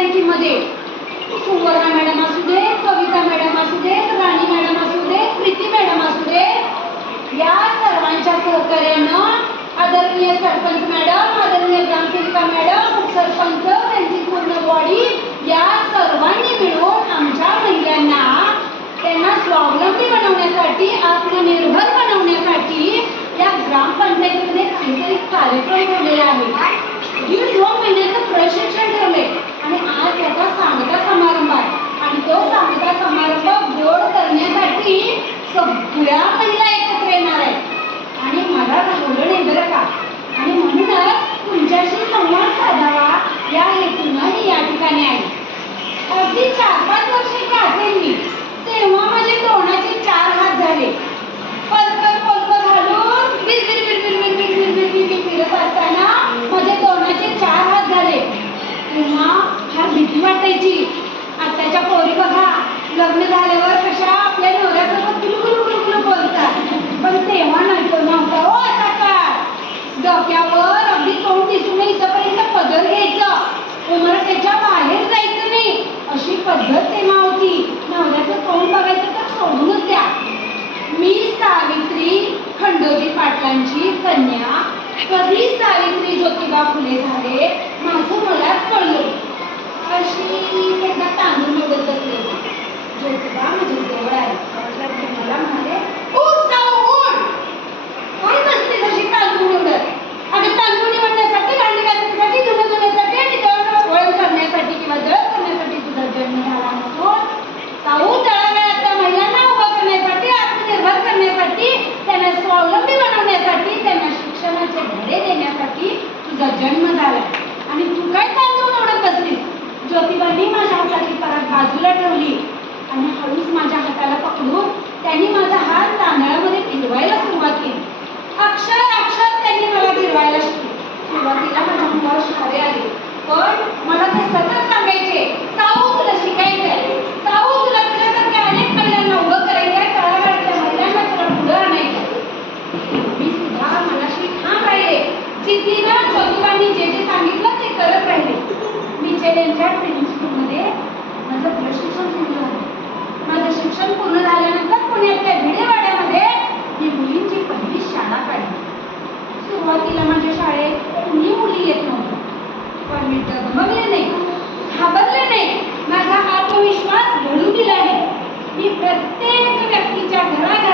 सोसायटीमध्ये सुवर्णा मॅडम असू दे कविता मॅडम असू देत राणी मॅडम असू दे प्रीती मॅडम असू दे या सर्वांच्या सहकार्यानं आदरणीय सरपंच मॅडम आदरणीय ग्रामसेविका मॅडम उपसरपंच त्यांची पूर्ण बॉडी या सर्वांनी मिळून आमच्या महिलांना त्यांना स्वावलंबी बनवण्यासाठी आत्मनिर्भर बनवण्यासाठी या ग्रामपंचायतीमध्ये काहीतरी कार्यक्रम Cuidado. फुलांची कन्या कधी सावित्री ज्योतिबा फुले झाले माझं मला कळलं. अशी त्यांना तांदूळ मदत असले ज्योतिबा म्हणजे जवळ आहे मला म्हणाले escuchar.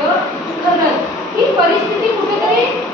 दुःख खरंच. ही परिस्थिती कुठेतरी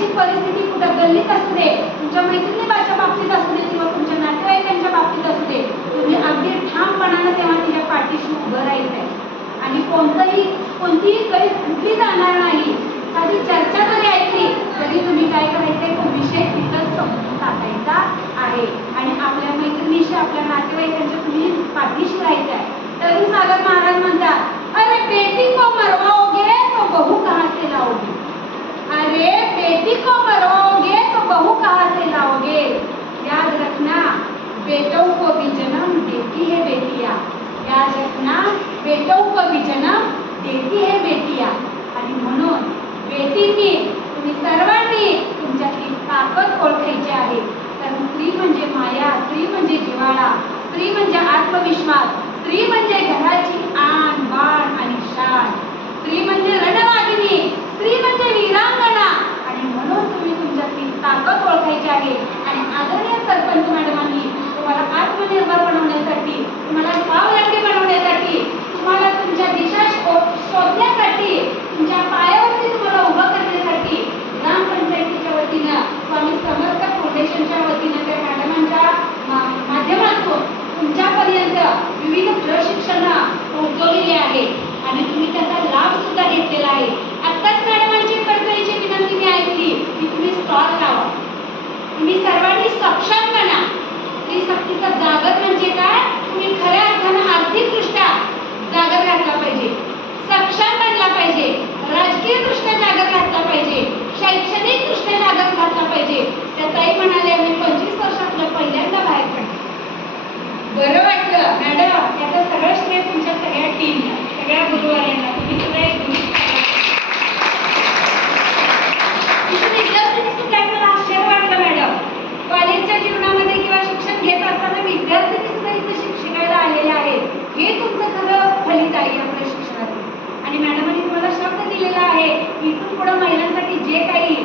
अशी परिस्थिती कुठं गल्लीत असू दे तुमच्या मैत्रिणीबाच्या बाबतीत असू दे किंवा तुमच्या नातेवाईकांच्या बाबतीत असू दे तुम्ही अगदी ठामपणानं तेव्हा तिच्या पाठीशी उभं राहायचं आणि कोणतंही कोणतीही गळीत कुठली जाणार नाही साधी चर्चा जरी ऐकली तरी तुम्ही काय करायचंय? तो विषय तिथं समजून टाकायचा आहे. आणि आपल्या मैत्रिणीशी आपल्या नातेवाईकांच्या तुम्ही पाठीशी राहायचं आहे तरुण सागर महाराज म्हणतात अरे बेटी को मरवाओगे तो बहू कहा से लाओगे? अरे बेटी को मरोगे तो बहू कहाँ से लाओगे? याद रखना बेटों को भी जन्म देती है बेटिया। याद रखना बेटों को भी जन्म देती है बेटियां। आणि म्हणून बेटींनी तुम्ही सर्वांनी तुमच्यातली ताकद ओळखायची आहे. कारण स्त्री म्हणजे माया स्त्री म्हणजे जिव्हाळा स्त्री म्हणजे आत्मविश्वास स्त्री म्हणजे घराची आण बाण आणि शाण स्त्री म्हणजे रणरागिनी स्त्री म्हणजे वीरांगणा. आणि म्हणून तुम्ही तुमच्यातली ताकद ओळखायची आहे. आणि आदरणीय सरपंच मॅडमांनी तुम्हाला आत्मनिर्भर बनवण्यासाठी तुम्हाला पाव लागेल स्टॉल लावा तुम्ही सर्वांनी सक्षम बना. स्त्री शक्तीचा जागर म्हणजे काय? तुम्ही खऱ्या अर्थानं आर्थिकदृष्ट्या जागर घातला पाहिजे. सक्षम बनला पाहिजे. राजकीय दृष्ट्या जागर घातला पाहिजे. शैक्षणिक दृष्ट्या जागर घातला पाहिजे. त्या म्हणाले आम्ही पंचवीस वर्षातलं पहिल्यांदा बाहेर पडतो बरं वाटलं. मॅडम याचं सगळं श्रेय तुमच्या सगळ्या टीमला सगळ्या गुरुवार्यांना que cair.